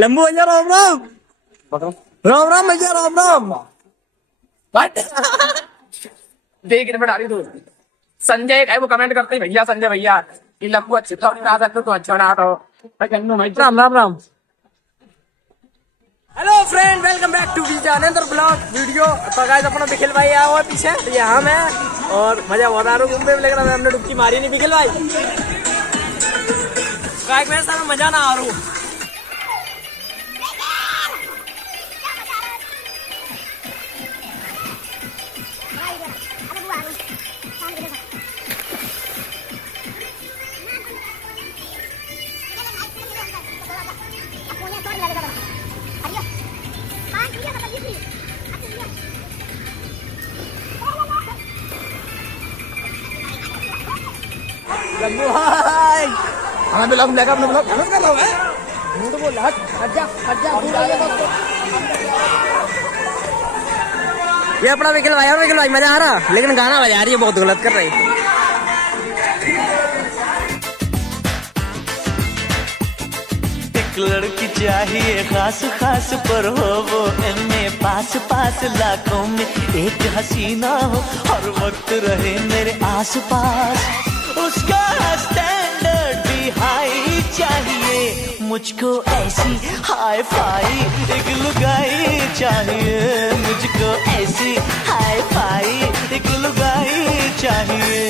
लंबू भैया राम राम। राम राम भैया राम राम। देख बता रही तू संजय वो कमेंट करते हैं भैया संजय भैया ये लंबू अच्छे तो नहीं रहा तो अच्छा बना तो Ram Ram Ram. Hello friend, welcome back to another blog video. तो गाइस अपना बिखिल भाई आया हुआ पीछे, तो ये हम है और मजा बहुत आ रहा है घूमने में, लेकिन हमने डुबकी मारी नहीं बिखिल भाई। गाइस मेरे साथ मजा ना आ रहा हूँ। लंबू भाई हमें ब्लॉग लगा अपने ब्लॉग फेमस कर रहा है झूठ बोल रहा है। हट जा दूर आ जा। ये अपना बिखिल भाई, और बिखिल भाई मजा आ रहा, लेकिन गाना बजा रही है, बहुत गलत कर रही है। लड़की चाहिए खास खास पर हो वो एमए पास पास लाखों में एक हसीना हो हर वक्त रहे मेरे आस पास। उसका स्टैंडर्ड भी हाई चाहिए, मुझको ऐसी हाई फाई एक लुगाई चाहिए, मुझको ऐसी हाई फाई एक लुगाई चाहिए।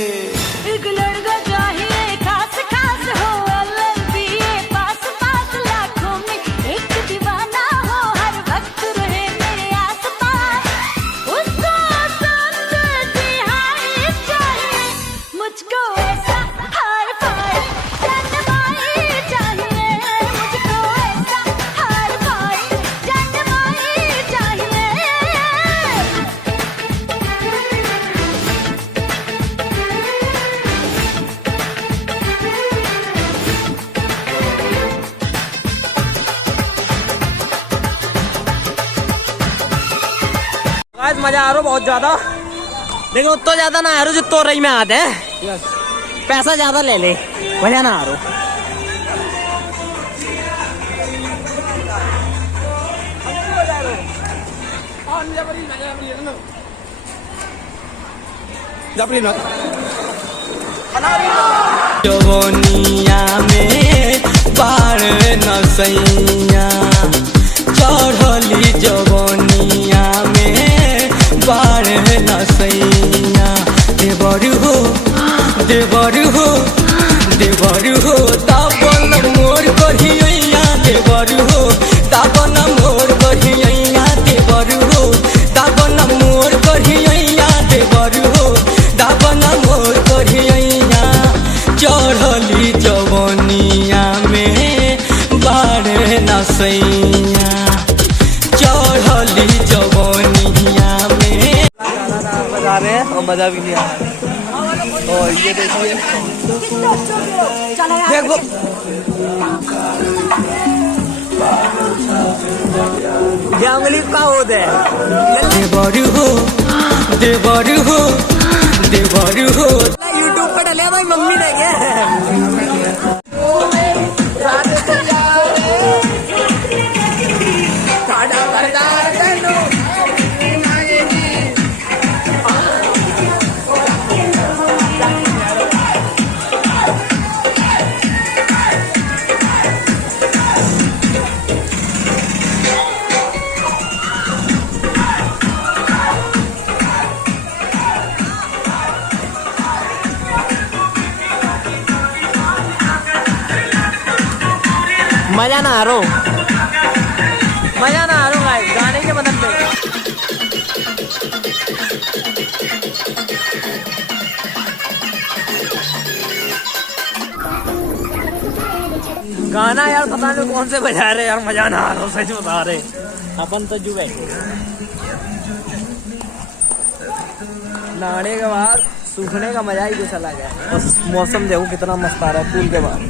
एक लड़का चाहिए खास खास हो LLBA पास पास लाखों में एक दीवाना हो हर वक्त रहे मेरे आस पास। उसको स्टैंडर्ड भी हाई चाहिए, मुझको ऐसा हाई फाई जनमाई चाहिए, मुझको ऐसा हाई फाई जनमाई चाहिए। गाइस मजा आ रहा बहुत ज्यादा, लेकिन उतना ज्यादा ना आ रहा जितना रही में आते हैं। पैसा ज्यादा ले ले, मजा ना आ रहा। जवनिया में बाढ़ न सैया, चढ़ली जवनिया में बाढ़ न सैया। देवर हो देवर हो देवर हो तापन मोर करिया, देवर हो तापन मोर करिया, देवर हो तापन मोर करिया, देवर हो तापन मोर करिया। चढ़ली जवनिया में बाढ़ न सैया, चढ़ली जवनिया में। बजा रहे हैं और बजा भी लिया। और ये देखिए देखो जंगली का होता है। देवर हो देवर हो देवर हो। यूट्यूब पे डले भाई, मम्मी देखे। मजा ना आ रहा, मजा ना आ रहा गाइस गाने के बदल में। गाना यार पता नहीं कौन से बजा रहे यार, मजा ना आ रहा, सच बता रहे। अपन तो जुए नहाने के बाद सूखने का मजा ही कुछ अलग है। बस मौसम देखो कितना मस्त आ रहा है पूल के बाद।